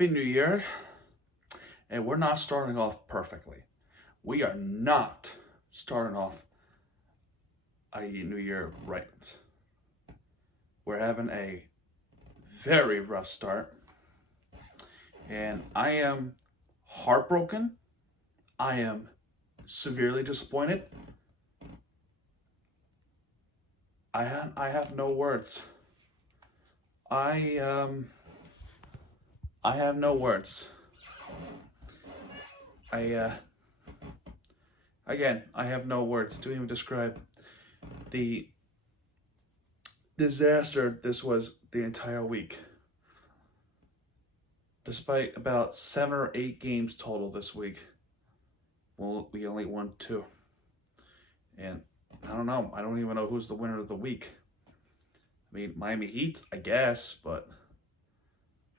Happy New Year. And we're not starting off perfectly. We are not starting off a New Year right. We're having a very rough start. And I am heartbroken. I am severely disappointed. I have no words. I have no words. I have no words to even describe the disaster this was the entire week. Despite about 7 or 8 games total this week, well, we only won 2. And I don't know. I don't even know who's the winner of the week. I mean, Miami Heat, I guess,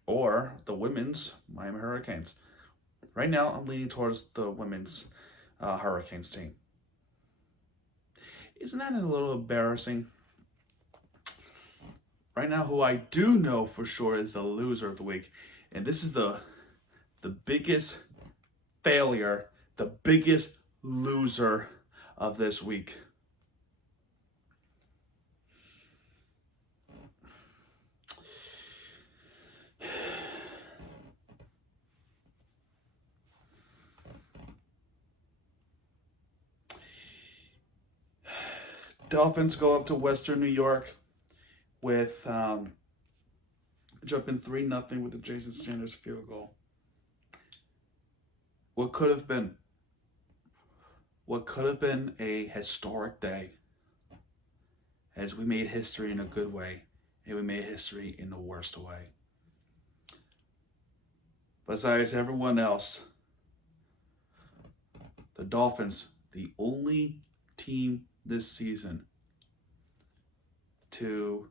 or the women's Miami Hurricanes. Right now, I'm leaning towards the women's Hurricanes team. Isn't that a little embarrassing? Right now, who I do know for sure is the loser of the week. And this is the biggest failure, the biggest loser of this week. Dolphins go up to Western New York with jumping 3-0 with the Jason Sanders field goal. What could have been a historic day, as we made history in a good way, and we made history in the worst way. Besides everyone else, the Dolphins, the only team this season to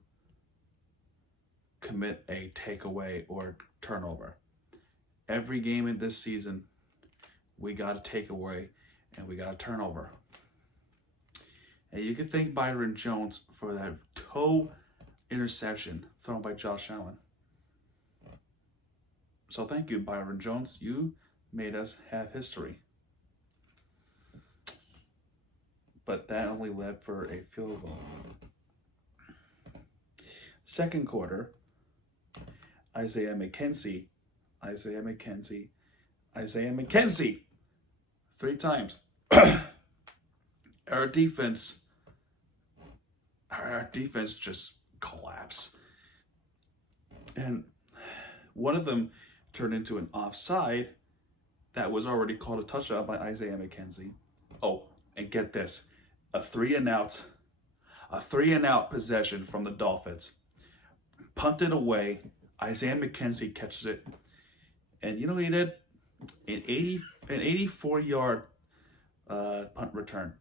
commit a takeaway or turnover. Every game in this season, we got a takeaway and we got a turnover. And you can thank Byron Jones for that toe interception thrown by Josh Allen. So thank you, Byron Jones. You made us have history. But that only led for a field goal. Second quarter, Isaiah McKenzie, 3 times. Our defense just collapsed. And one of them turned into an offside that was already called a touchdown by Isaiah McKenzie. Oh, and get this. A three and out possession from the Dolphins. Punted away. Isaiah McKenzie catches it. And you know what he did? An 84-yard punt return.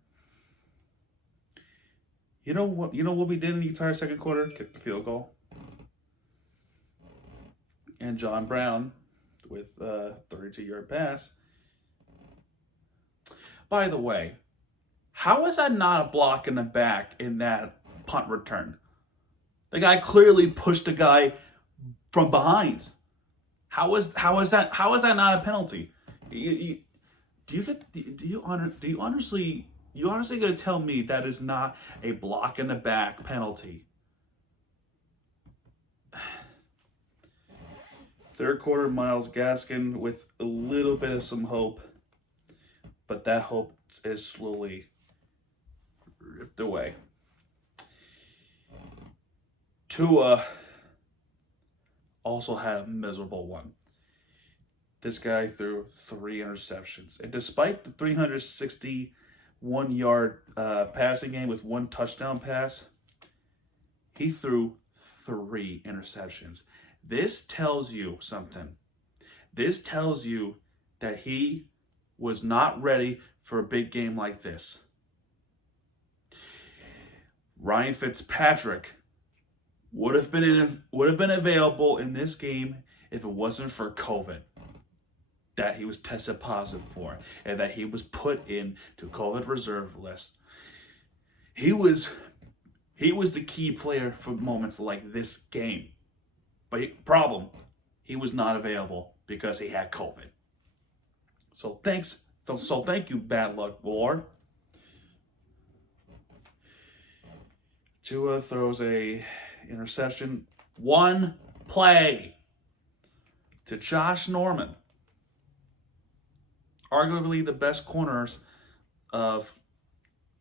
You know what we did in the entire second quarter? Kicked the field goal. And John Brown with a 32-yard pass. By the way, how is that not a block in the back in that punt return? The guy clearly pushed the guy from behind. How is that not a penalty? Do you honestly gonna tell me that is not a block in the back penalty? Third quarter, Myles Gaskin with a little bit of some hope, but that hope is slowly ripped away. Tua also had a miserable one. This guy threw 3 interceptions. And despite the 361-yard passing game with 1 touchdown pass, he threw 3 interceptions. This tells you something. This tells you that he was not ready for a big game like this. Ryan Fitzpatrick would have been available in this game if it wasn't for COVID that he was tested positive for and that he was put into COVID reserve list. He was the key player for moments like this game. But problem, he was not available because he had COVID. So thank you, bad luck, Lord. Tua throws a interception, one play to Josh Norman, arguably the best corners of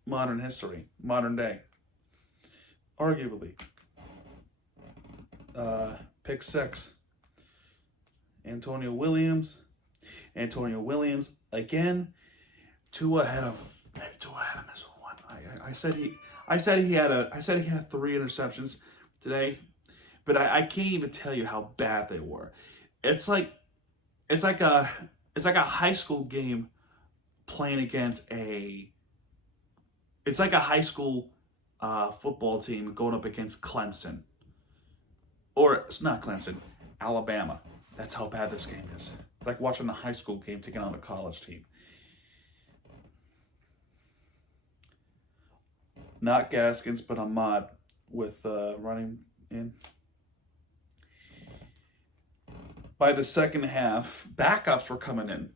modern history, modern day. Arguably. Pick 6. Antonio Williams again. Tua had a missile one. I said he had 3 interceptions today, but I can't even tell you how bad they were. It's like a high school game playing against it's like a high school football team going up against Clemson. Or it's not Clemson, Alabama. That's how bad this game is. It's like watching a high school game taking on a college team. Not Gaskins, but Ahmad with running in. By the second half, backups were coming in.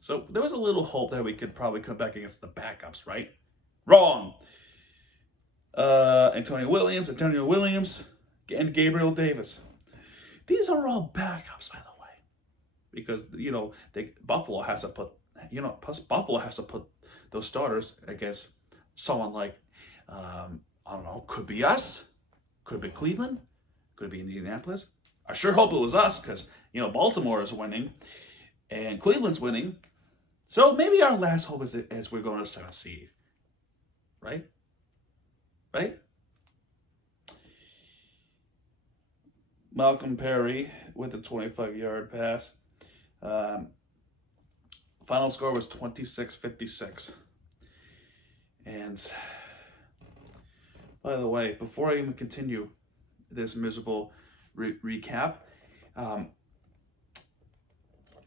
So there was a little hope that we could probably come back against the backups, right? Wrong. Antonio Williams, and Gabriel Davis. These are all backups, by the way, because Buffalo has to put those starters against someone like I don't know, could be us, could be Cleveland, could be Indianapolis. I sure hope it was us because Baltimore is winning and Cleveland's winning, so maybe our last hope is we're going to 7th seed, right? Malcolm Perry with a 25-yard pass. Final score was 26-56. And by the way, before I even continue this miserable recap,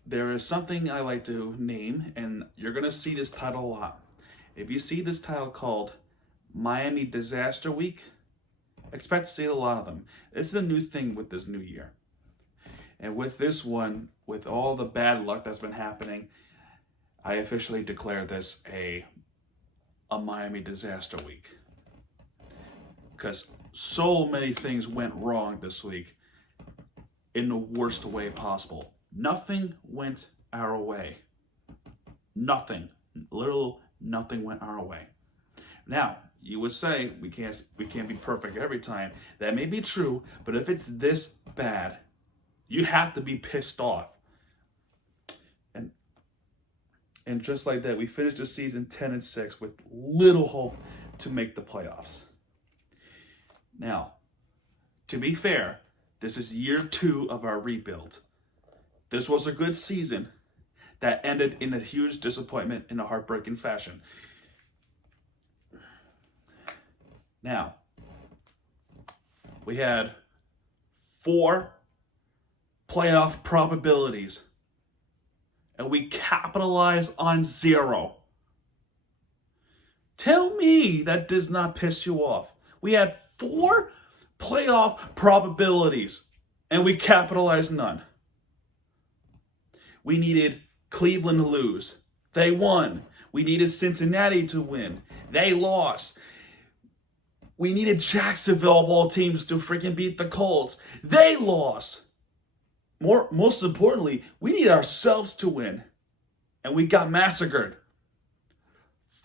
there is something I like to name, and you're going to see this title a lot. If you see this title called Miami Disaster Week, expect to see a lot of them. This is a new thing with this new year. And with this one, with all the bad luck that's been happening, I officially declare this a Miami Disaster Week. Because so many things went wrong this week in the worst way possible. Nothing went our way. Nothing. Literal nothing went our way. Now, you would say we can't be perfect every time. That may be true, but if it's this bad, you have to be pissed off. And just like that, we finished the season 10-6 with little hope to make the playoffs. Now, to be fair, this is year 2 of our rebuild. This was a good season that ended in a huge disappointment in a heartbreaking fashion. Now, we had 4 playoff probabilities, and we capitalized on 0. Tell me that does not piss you off. We had 4 playoff probabilities, and we capitalized none. We needed Cleveland to lose. They won. We needed Cincinnati to win. They lost. We needed Jacksonville of all teams to freaking beat the Colts. They lost. Most importantly, we need ourselves to win. And we got massacred.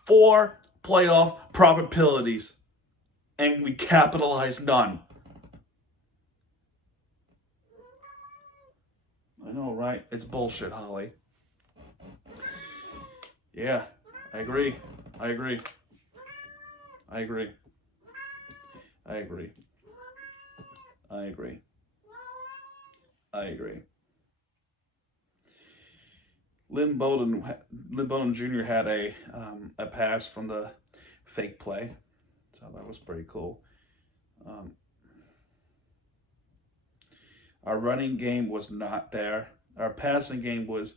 4 playoff probabilities. And we capitalized none. I know, right? It's bullshit, Holly. Yeah, I agree. Lynn Bowden Jr. had a pass from the fake play, so that was pretty cool. Our running game was not there. Our passing game was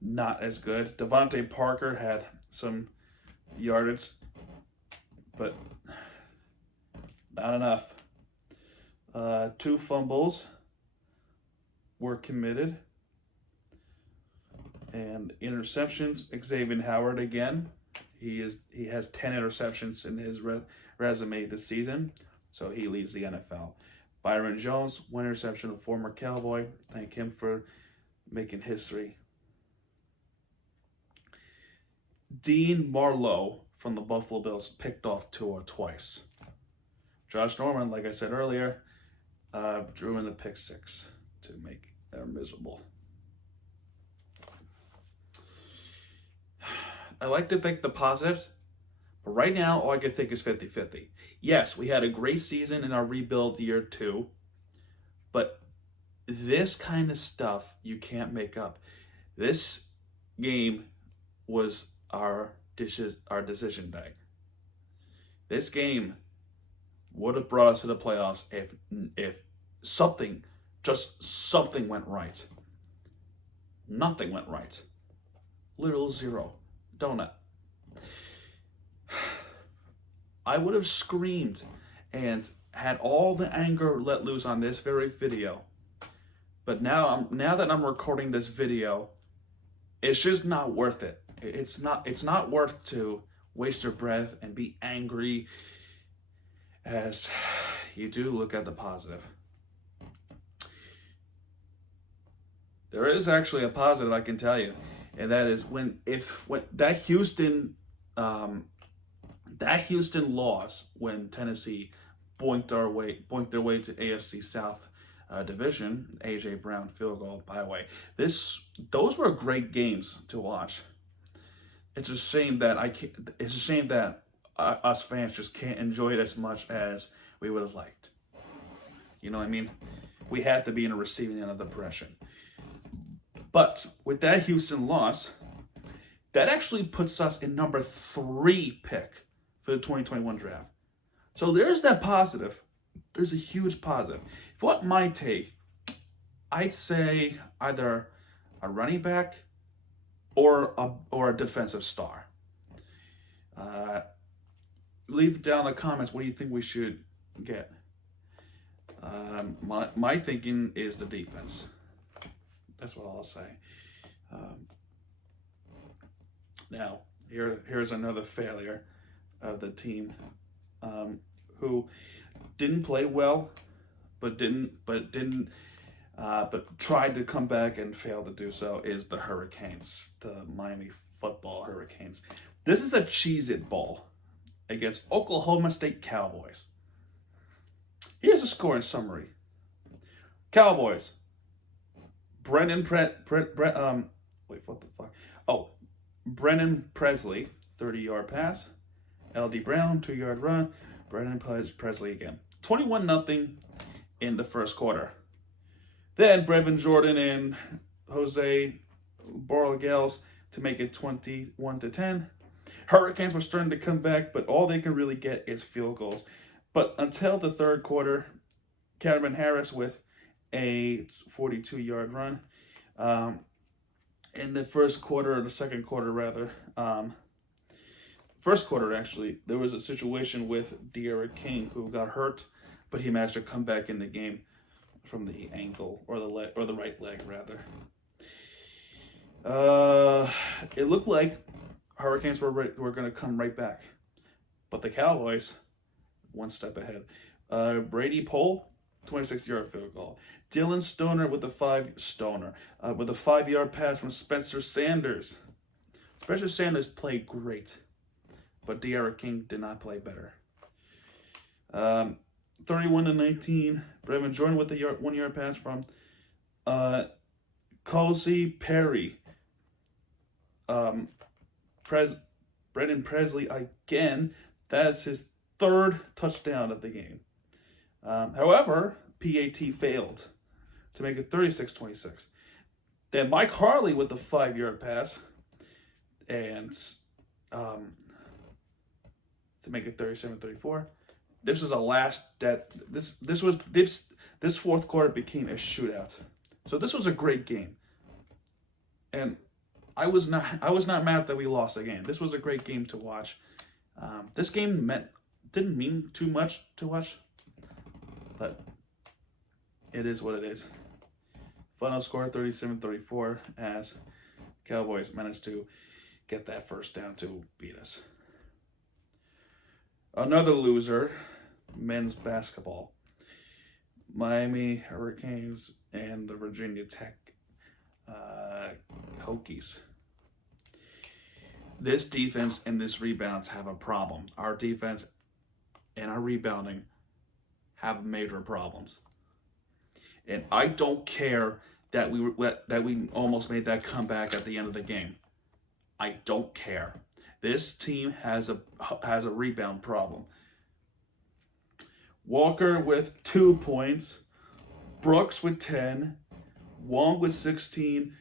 not as good. Devontae Parker had some yardage, but not enough. 2 fumbles. were committed. And interceptions, Xavier Howard again. He has 10 interceptions in his resume this season, so he leads the NFL. Byron Jones, 1 interception, a former Cowboy. Thank him for making history. Dean Marlowe from the Buffalo Bills picked off Tua twice. Josh Norman, like I said earlier, drew in the pick 6 to make them miserable. I like to think the positives, but right now all I can think is 50-50. Yes, we had a great season in our rebuild year 2, but this kind of stuff you can't make up. This game was our decision day. This game would have brought us to the playoffs if something went right. Nothing went right. Literal zero. Donut. I would have screamed and had all the anger let loose on this very video. But now that I'm recording this video, it's just not worth it. It's not worth to waste your breath and be angry as you do look at the positive. There is actually a positive I can tell you, and that is when that Houston loss when Tennessee boinked their way to AFC South division. AJ Brown field goal, by the way. Those were great games to watch. It's a shame that us fans just can't enjoy it as much as we would have liked. You know what I mean? We had to be in a receiving end of the pressure. But with that Houston loss, that actually puts us in number 3 pick for the 2021 draft. So there's that positive. There's a huge positive. If what my take, I'd say either a running back or a defensive star. Leave down in the comments what do you think we should get. My thinking is the defense. That's what I'll say. Now, here's another failure of the team who didn't play well, but tried to come back and failed to do so. Is the Hurricanes, the Miami football Hurricanes. This is a Cheez-It Bowl against Oklahoma State Cowboys. Here's the scoring summary. Cowboys. Brennan Presley, 30-yard pass. L.D. Brown, 2-yard run. Brennan Presley again. 21-0 in the first quarter. Then Brevin Jordan and Jose Borregales to make it 21-10. Hurricanes were starting to come back, but all they can really get is field goals. But until the third quarter, Cameron Harris with a 42-yard run. In the first quarter, or the second quarter rather, first quarter actually, there was a situation with De'Aaron King who got hurt, but he managed to come back in the game from the ankle or the leg, or the right leg rather. It looked like Hurricanes were going to come right back, but the Cowboys one step ahead. Brady Pohl, 26-yard field goal. Dylan Stoner with a 5-yard pass from Spencer Sanders. Spencer Sanders played great, but De'Aaron King did not play better. 31-19. Brevin Jordan with the 1-yard pass from Cozy Perry. Brendan Presley again. That's his 3rd touchdown of the game. However, PAT failed to make it 36-26. Then Mike Harley with the 5-yard pass, and to make it 37-34. This was this fourth quarter became a shootout. So this was a great game, and I was not mad that we lost the game. This was a great game to watch. This game didn't mean too much to watch, but it is what it is. Final score 37-34 as Cowboys managed to get that first down to beat us. Another loser, men's basketball. Miami Hurricanes and the Virginia Tech Hokies. This defense and this rebounds have a problem. Our defense and our rebounding have major problems. And I don't care that we almost made that comeback at the end of the game. I don't care. This team has a rebound problem. Walker with 2 points, Brooks with 10, Wong with 16,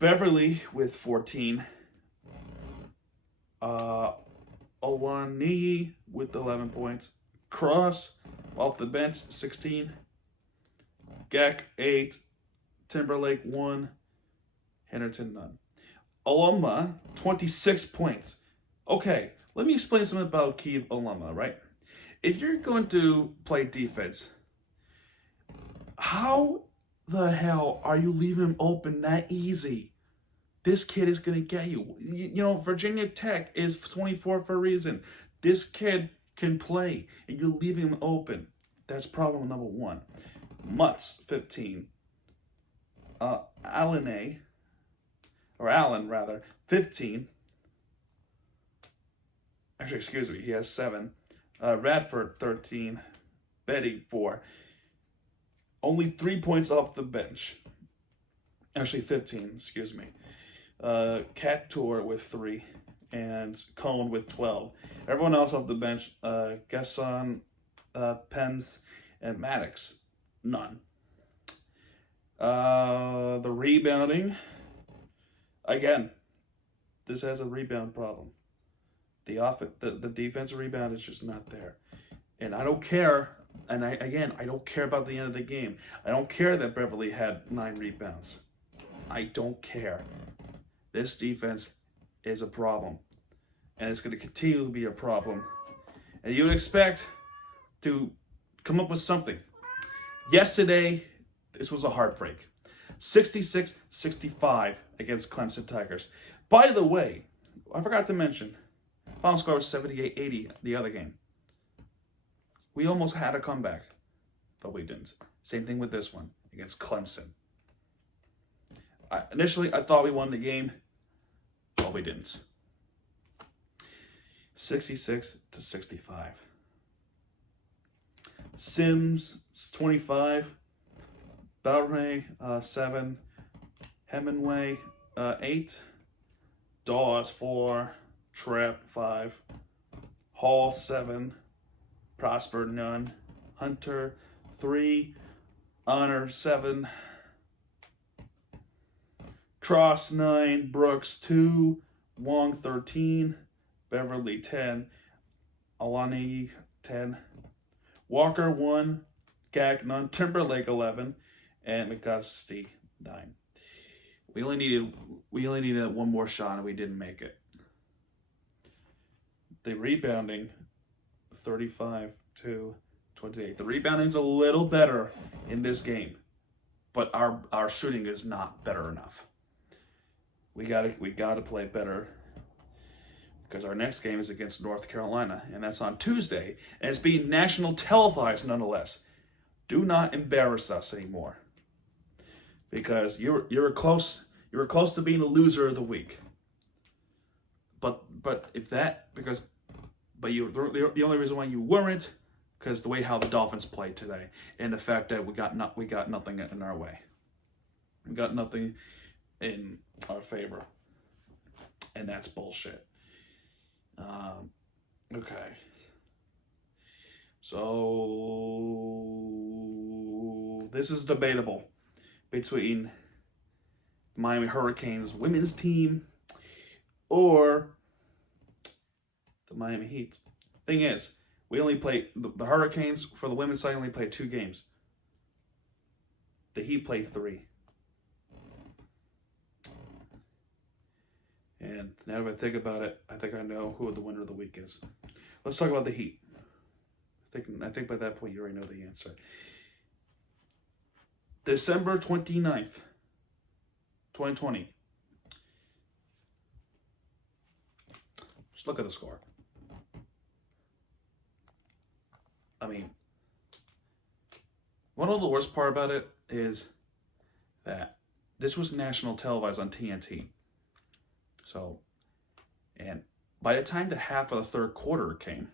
Beverly with 14, Olaniyi with 11 points, Cross off the bench 16, Gek 8, Timberlake 1, Henderson none. Aloma 26 points. Okay, let me explain something about Kiev Aloma, right? If you're going to play defense, how the hell are you leaving him open that easy? This kid is going to get you. You know, Virginia Tech is 24 for a reason. This kid can play, and you're leaving him open. That's problem number one. Mutz, 15. Allen, 15. Actually, excuse me, he has 7. Radford, 13. Betty, 4. Only 3 points off the bench. Actually, 15, excuse me. Cat Tour with 3. And Cone with 12. Everyone else off the bench, Gasson, Pence, and Maddox, none. The rebounding, again, this has a rebound problem. The defensive rebound is just not there. And I don't care, and I don't care about the end of the game. I don't care that Beverly had 9 rebounds. I don't care. This defense is a problem. And it's going to continue to be a problem. And you would expect to come up with something. Yesterday, this was a heartbreak. 66-65 against Clemson Tigers. By the way, I forgot to mention, final score was 78-80 the other game. We almost had a comeback, but we didn't. Same thing with this one against Clemson. Initially, I thought we won the game, but we didn't. 66-65. Sims, 25. Balray, 7. Hemingway, 8. Dawes, 4. Trapp, 5. Hall, 7. Prosper, none. Hunter, 3. Honor, 7. Cross, 9. Brooks, 2. Wong, 13. Beverly, 10. Alani, 10. Walker, 1. Gag, none. Timberlake, 11. And McGusty, 9. We only needed one more shot, and we didn't make it. The rebounding, 35-28. The rebounding's a little better in this game, but our shooting is not better enough. We gotta play better, because our next game is against North Carolina, and that's on Tuesday, and it's being national televised nonetheless. Do not embarrass us anymore, because you're close to being a loser of the week. But you're the only reason why you weren't, because the way how the Dolphins played today, and the fact that we got nothing in our way. We got nothing in our favor, and that's bullshit. Okay. So this is debatable between Miami Hurricanes women's team or the Miami Heat. Thing is, we only play the Hurricanes for the women's side only play 2 games. The Heat play 3. And now that I think about it, I think I know who the winner of the week is. Let's talk about the Heat. I think by that point you already know the answer. December 29th, 2020. Just look at the score. I mean, one of the worst part about it is that this was national televised on TNT. So, and by the time the half of the third quarter came,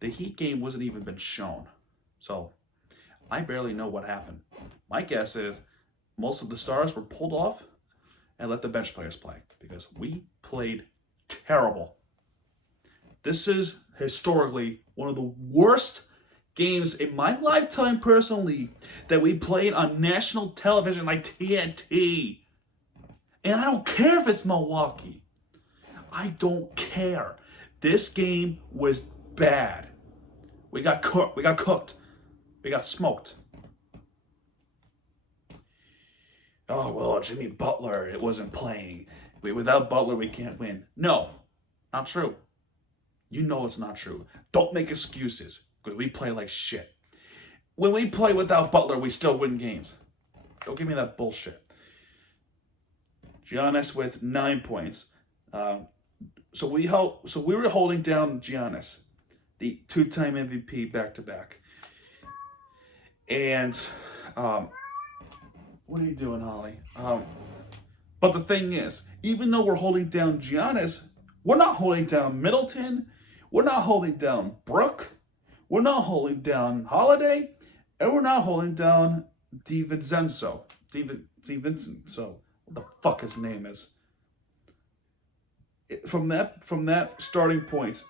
the Heat game wasn't even been shown. So, I barely know what happened. My guess is most of the stars were pulled off and let the bench players play because we played terrible. This is historically one of the worst games in my lifetime personally that we played on national television like TNT. And I don't care if it's Milwaukee. I don't care. This game was bad. We got cooked. We got smoked. Oh, well, Jimmy Butler, it wasn't playing. Without Butler, we can't win. No, not true. You know it's not true. Don't make excuses, because we play like shit. When we play without Butler, we still win games. Don't give me that bullshit. Giannis with 9 points. So we were holding down Giannis, the two-time MVP back-to-back. And what are you doing, Holly? But the thing is, even though we're holding down Giannis, we're not holding down Middleton. We're not holding down Brooke. We're not holding down Holiday. And we're not holding down DiVincenzo. DiVincenzo. What the fuck his name is. From that starting point,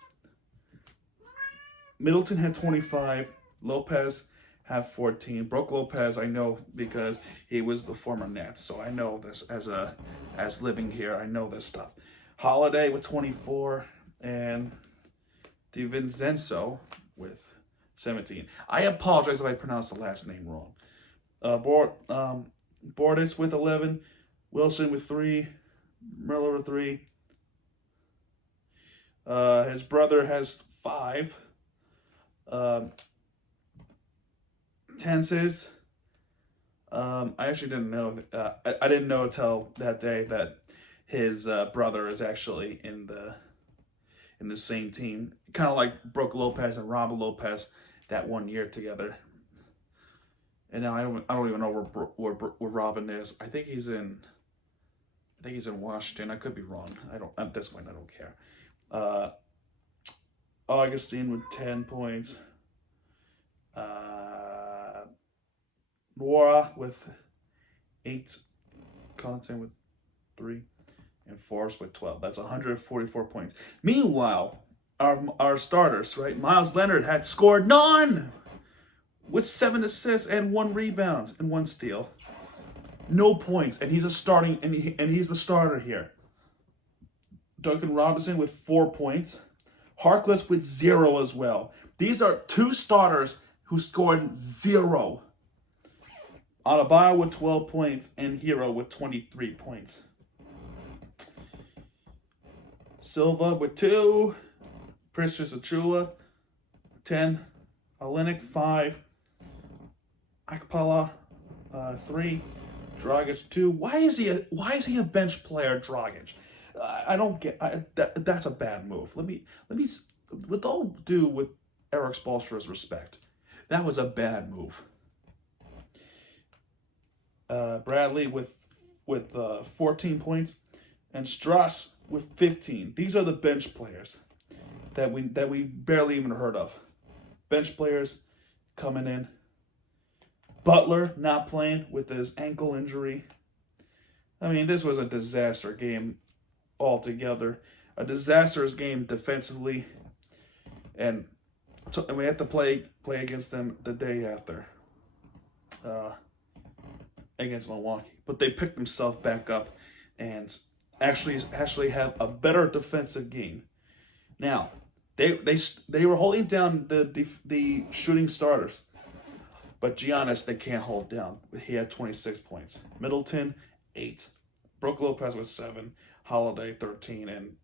Middleton had 25. Lopez had 14. Brooke Lopez, I know because he was the former Nets, so I know this as living here. I know this stuff. Holiday with 24 and DiVincenzo with 17. I apologize if I pronounced the last name wrong. Bordas with 11. Wilson with 3. Miller with 3. His brother has 5. Tenses. I actually didn't know. I didn't know until that day that his brother is actually in the same team. Kind of like Brooke Lopez and Robin Lopez that 1 year together. And now I don't even know where Robin is. I think he's in Washington. I could be wrong. At this point I don't care. Augustine with 10 points. Nora with 8. Connaughton with 3. And Forrest with 12. That's 144 points. Meanwhile, our starters, right? Miles Leonard had scored none with 7 assists and 1 rebound and 1 steal. No points, and he's he's the starter here. Duncan Robinson with 4 points. Harkless with 0 as well. These are 2 starters who scored 0. Adebayo with 12 points and Hero with 23 points. Silva with 2. Precious Achua 10. Olenek 5. Akpala 3. Dragic 2. Why is he a bench player, Dragic? I don't get that's a bad move. Let me with all due with Eric Spoelstra's respect, that was a bad move. Bradley with 14 points and Strauss with 15. These are the bench players that we barely even heard of. Bench players coming in. Butler not playing with his ankle injury. I mean, this was a disaster game altogether. A disastrous game defensively. And we had to play against them the day after. Against Milwaukee. But they picked themselves back up and actually have a better defensive game. Now, they were holding down the shooting starters. But Giannis, they can't hold down. He had 26 points. Middleton, 8. Brooke Lopez with 7. Holiday, 13. And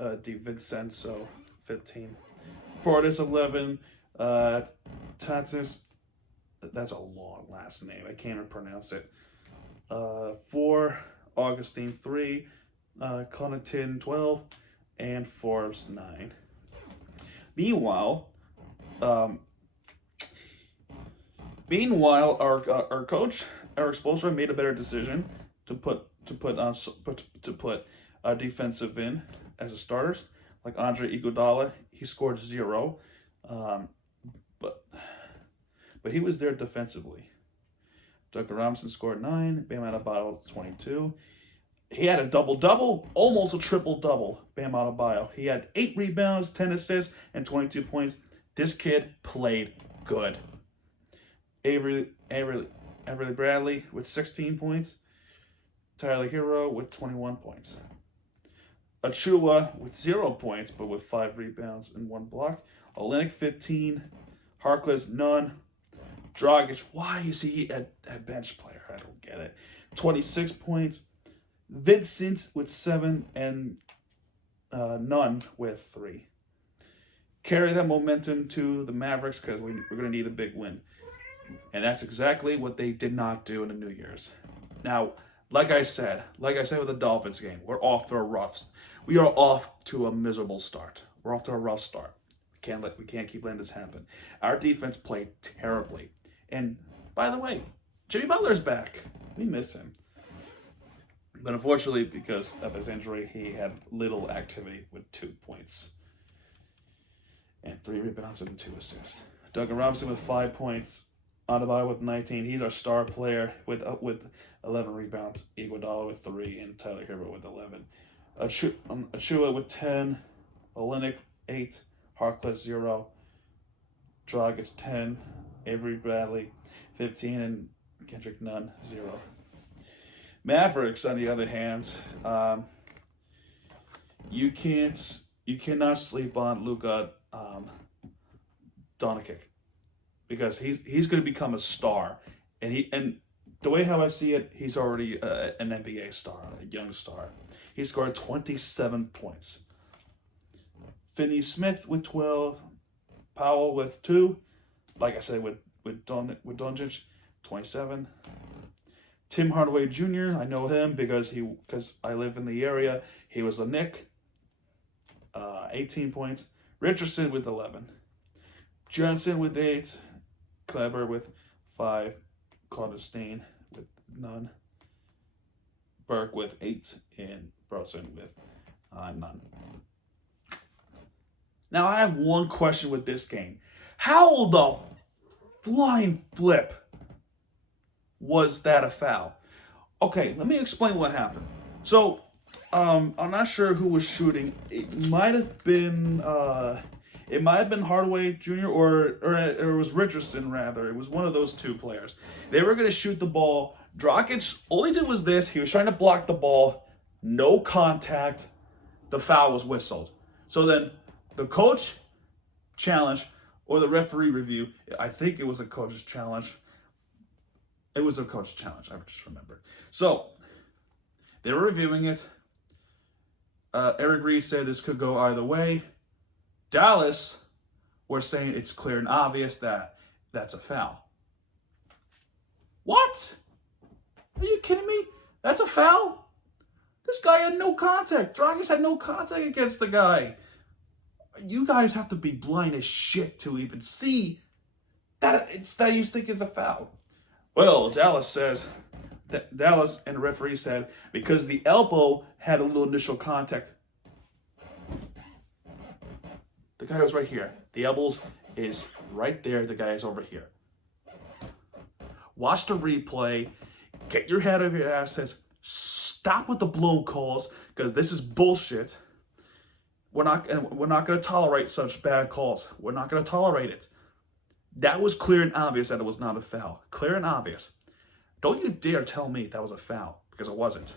DiVincenzo, 15. Portis, 11. Tatis, That's a long last name. I can't even pronounce it. 4, Augustine 3, Connaughton 12, and Forbes 9. Meanwhile, our coach Eric Spoelstra made a better decision to put defensive in as a starters, like Andre Iguodala. He scored 0, but he was there defensively. Duncan Robinson scored 9. Bam Adebayo 22. He had a double-double, almost a triple-double. Bam Adebayo. He had 8 rebounds, 10 assists, and 22 points. This kid played good. Avery Bradley with 16 points. Tyler Hero with 21 points. Achua with 0 points, but with 5 rebounds and 1 block. Olynyk 15. Harkless none. Dragic, why is he a bench player? I don't get it. 26 points. Vincent with 7 and Nunn with 3. Carry that momentum to the Mavericks because we're going to need a big win. And that's exactly what they did not do in the New Year's. Now, like I said with the Dolphins game, we are off to a miserable start. We're off to a rough start. We can't keep letting this happen. Our defense played terribly. And by the way, Jimmy Butler's back. We miss him. But unfortunately, because of his injury, he had little activity with 2 points and 3 rebounds and 2 assists. Duncan Robinson with 5 points. Adebayo with 19. He's our star player with 11 rebounds. Iguodala with 3 and Tyler Hero with 11. Achua with 10. Olynyk 8. Harkless 0. Dragic 10. Avery Bradley 15 and Kendrick Nunn 0. Mavericks, on the other hand, you cannot sleep on Luka Doncic because he's going to become a star, and the way how I see it, he's already an NBA star, a young star. He scored 27 points. Finney Smith with 12, Powell with 2, like I said with Doncic 27. Tim Hardaway Jr., I know him because I live in the area. He was a Knick, 18 points. Richardson with 11. Johnson with 8. Kleber with 5. Claudestein with none. Burke with 8. And Brunson with none. Now, I have one question with this game. How the flying flip was that a foul? Okay, let me explain what happened. So, I'm not sure who was shooting. It might have been Hardaway Jr. or it was Richardson rather. It was one of those 2 players. They were going to shoot the ball. Dragic, all he did was this. He was trying to block the ball. No contact. The foul was whistled. So then the coach challenge or the referee review. I think it was a coach's challenge. It was a coach challenge. I just remembered. So they were reviewing it. Eric Reed said this could go either way. Dallas were saying it's clear and obvious that that's a foul. What? Are you kidding me? That's a foul? This guy had no contact. Dragic had no contact against the guy. You guys have to be blind as shit to even see that you think it's a foul. Well, Dallas and the referee said because the elbow had a little initial contact. The guy was right here. The elbow is right there. The guy is over here. Watch the replay. Get your head out of your ass. Says stop with the blown calls because this is bullshit. We're not going to tolerate such bad calls. We're not going to tolerate it. That was clear and obvious that it was not a foul. Clear and obvious. Don't you dare tell me that was a foul, because it wasn't.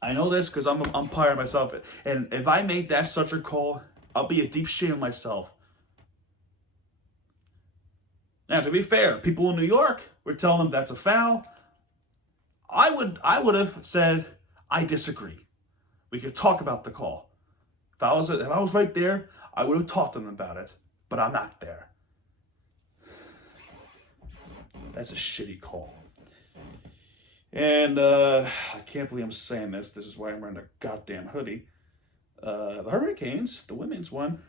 I know this because I'm an umpire myself. And if I made that such a call, I'll be a deep shame of myself. Now, to be fair, people in New York were telling them that's a foul. I would have said, I disagree. We could talk about the call. If I was right there, I would have talked to them about it. But I'm not there. That's a shitty call. And I can't believe I'm saying this. This is why I'm wearing a goddamn hoodie. The Hurricanes, the women's one,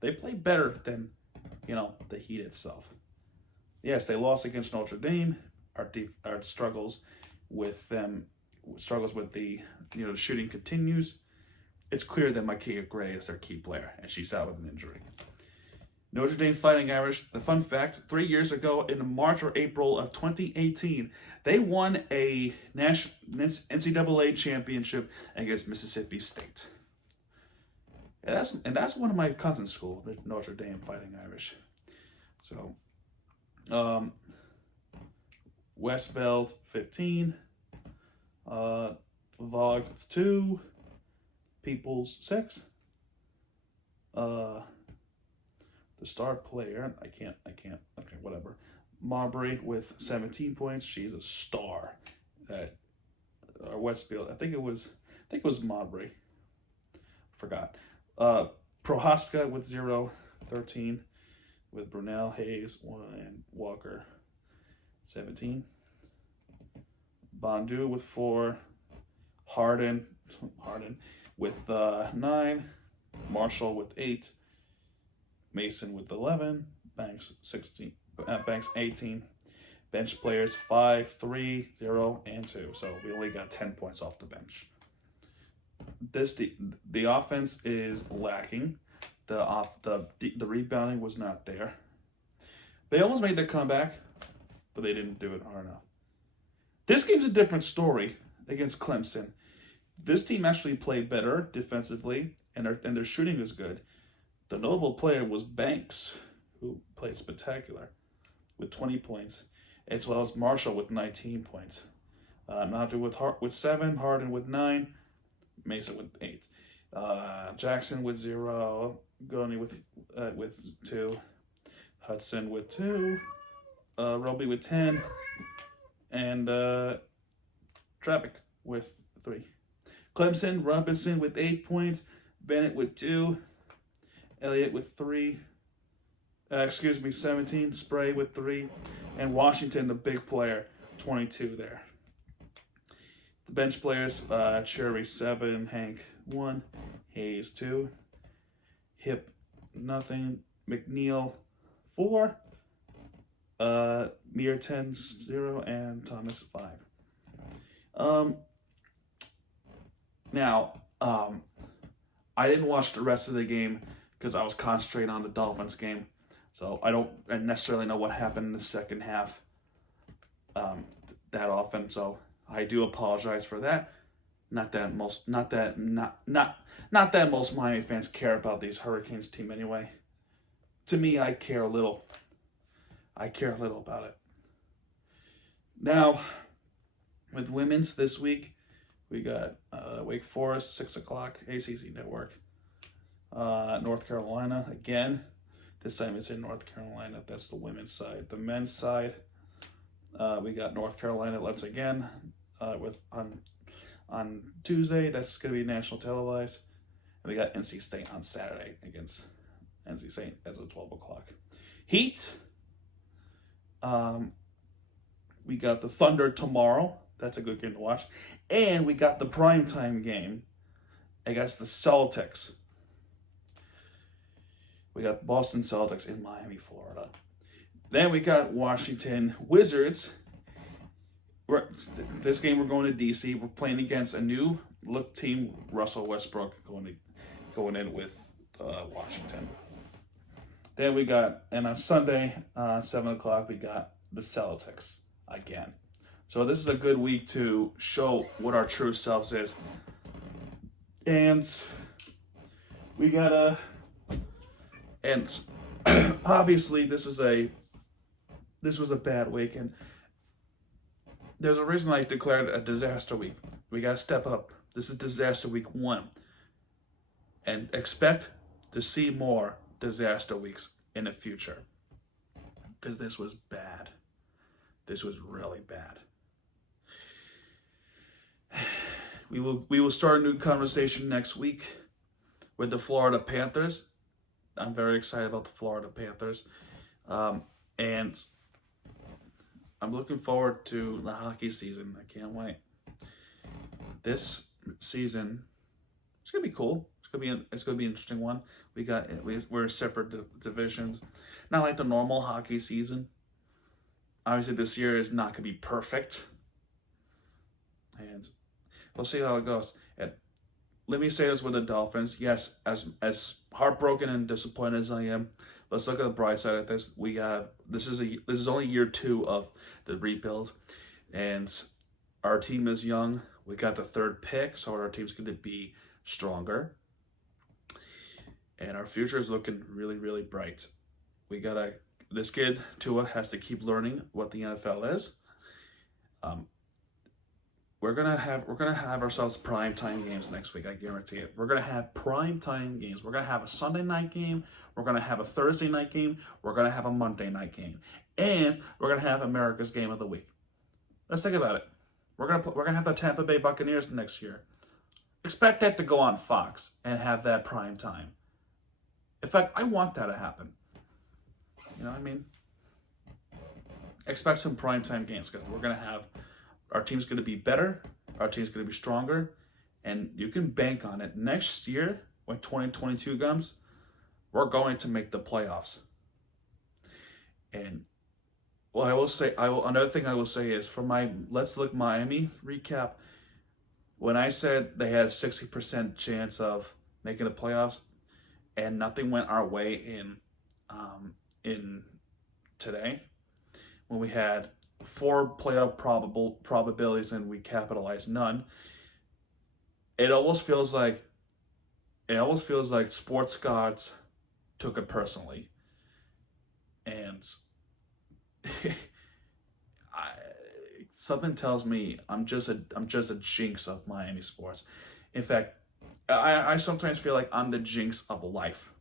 they played better than, the Heat itself. Yes, they lost against Notre Dame. Our struggles with the, the shooting continues. It's clear that Micaiah Gray is their key player, and she's out with an injury. Notre Dame Fighting Irish, the fun fact, 3 years ago in March or April of 2018, they won a NCAA championship against Mississippi State. And that's one of my cousin's school, the Notre Dame Fighting Irish. So, Westbelt 15, Vogue 2, Peoples 6, the star player, I can't, okay, whatever. Marbury with 17 points. She's a star. Westfield, I think it was Marbury. Forgot. Prohaska with 0, 13. With Brunel, Hayes, 1, and Walker, 17. Bondu with 4. Harden with 9. Marshall with 8. Mason with 11. Banks 16. Banks 18. Bench players 5, 3, 0, and 2. So we only got 10 points off the bench. The offense is lacking. The rebounding was not there. They almost made their comeback, but they didn't do it hard enough. This game's a different story against Clemson. This team actually played better defensively, and their shooting is good. The notable player was Banks, who played spectacular with 20 points, as well as Marshall with 19 points. Nadu with 7, Harden with 9, Mason with 8, Jackson with 0, Goni with 2, Hudson with 2, Roby with 10, and Trapic with 3. Clemson, Robinson with 8 points, Bennett with 2, Elliott with 3, 17, Spray with 3, and Washington, the big player, 22 there. The bench players, Cherry 7, Hank 1, Hayes 2, Hip nothing, McNeil 4, Mir 10, 0, and Thomas 5. Now, I didn't watch the rest of the game because I was concentrating on the Dolphins game. So I don't necessarily know what happened in the second half that often. So I do apologize for that. Not that most Miami fans care about these Hurricanes team anyway. To me, I care a little. About it. Now, with women's this week, we got Wake Forest, 6 o'clock, ACC Network. North Carolina, again. This time it's in North Carolina. That's the women's side. The men's side, we got North Carolina once again on Tuesday. That's going to be national televised. And we got NC State on Saturday against NC State as of 12 o'clock. Heat, we got the Thunder tomorrow. That's a good game to watch. And we got the primetime game against the Celtics. We got Boston Celtics in Miami, Florida. Then we got Washington Wizards. This game we're going to D.C. We're playing against a new look team, Russell Westbrook, going in with Washington. Then we got, and on Sunday, 7 o'clock, we got the Celtics again. So this is a good week to show what our true selves is. And we got and obviously this was a bad week, and there's a reason I declared a disaster week. We got to step up. This is disaster week 1. And expect to see more disaster weeks in the future. Because this was bad. This was really bad. We will start a new conversation next week with the Florida Panthers. I'm very excited about the Florida Panthers. And I'm looking forward to the hockey season. I can't wait. This season, it's gonna be cool. It's gonna be an interesting one. We're separate divisions, not like the normal hockey season. Obviously, this year is not gonna be perfect, and we'll see how it goes. And let me say this with the Dolphins. Yes, as heartbroken and disappointed as I am, let's look at the bright side of this. This is only year 2 of the rebuild, and our team is young. We got the 3rd pick, so our team's going to be stronger, and our future is looking really, really bright. This kid Tua has to keep learning what the NFL is. We're gonna have ourselves primetime games next week. I guarantee it. We're gonna have primetime games. We're gonna have a Sunday night game. We're gonna have a Thursday night game. We're gonna have a Monday night game, and we're gonna have America's Game of the Week. Let's think about it. We're gonna have the Tampa Bay Buccaneers next year. Expect that to go on Fox and have that prime time. In fact, I want that to happen. You know what I mean? Expect some primetime games because our team's going to be better, our team's going to be stronger, and you can bank on it. Next year, when 2022 comes, we're going to make the playoffs. And another thing I will say is for my Let's Look Miami recap, when I said they had a 60% chance of making the playoffs and nothing went our way in today, when we had 4 playoff probabilities and we capitalized none, it almost feels like sports gods took it personally, and something tells me I'm just a jinx of Miami sports. In fact, I sometimes feel like I'm the jinx of life,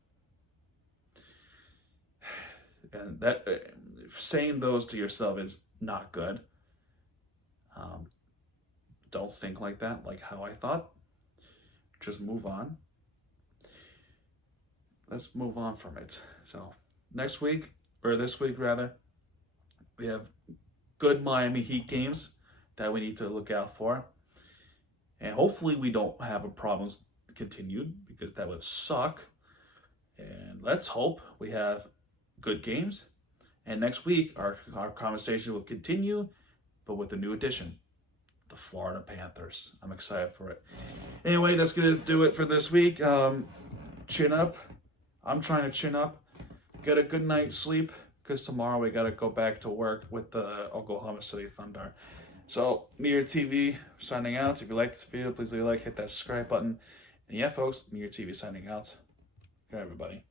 and that saying those to yourself is not good. Don't think like that, like how I thought. Just move on. Let's move on from it. So this week rather, we have good Miami Heat games that we need to look out for. And hopefully we don't have a problems continued, because that would suck. And let's hope we have good games. And next week, our conversation will continue, but with a new addition, the Florida Panthers. I'm excited for it. Anyway, that's going to do it for this week. Chin up. I'm trying to chin up. Get a good night's sleep, because tomorrow we got to go back to work with the Oklahoma City Thunder. So, Mirror TV signing out. If you like this video, please leave a like, hit that subscribe button. And yeah, folks, Mirror TV signing out. Good night, everybody.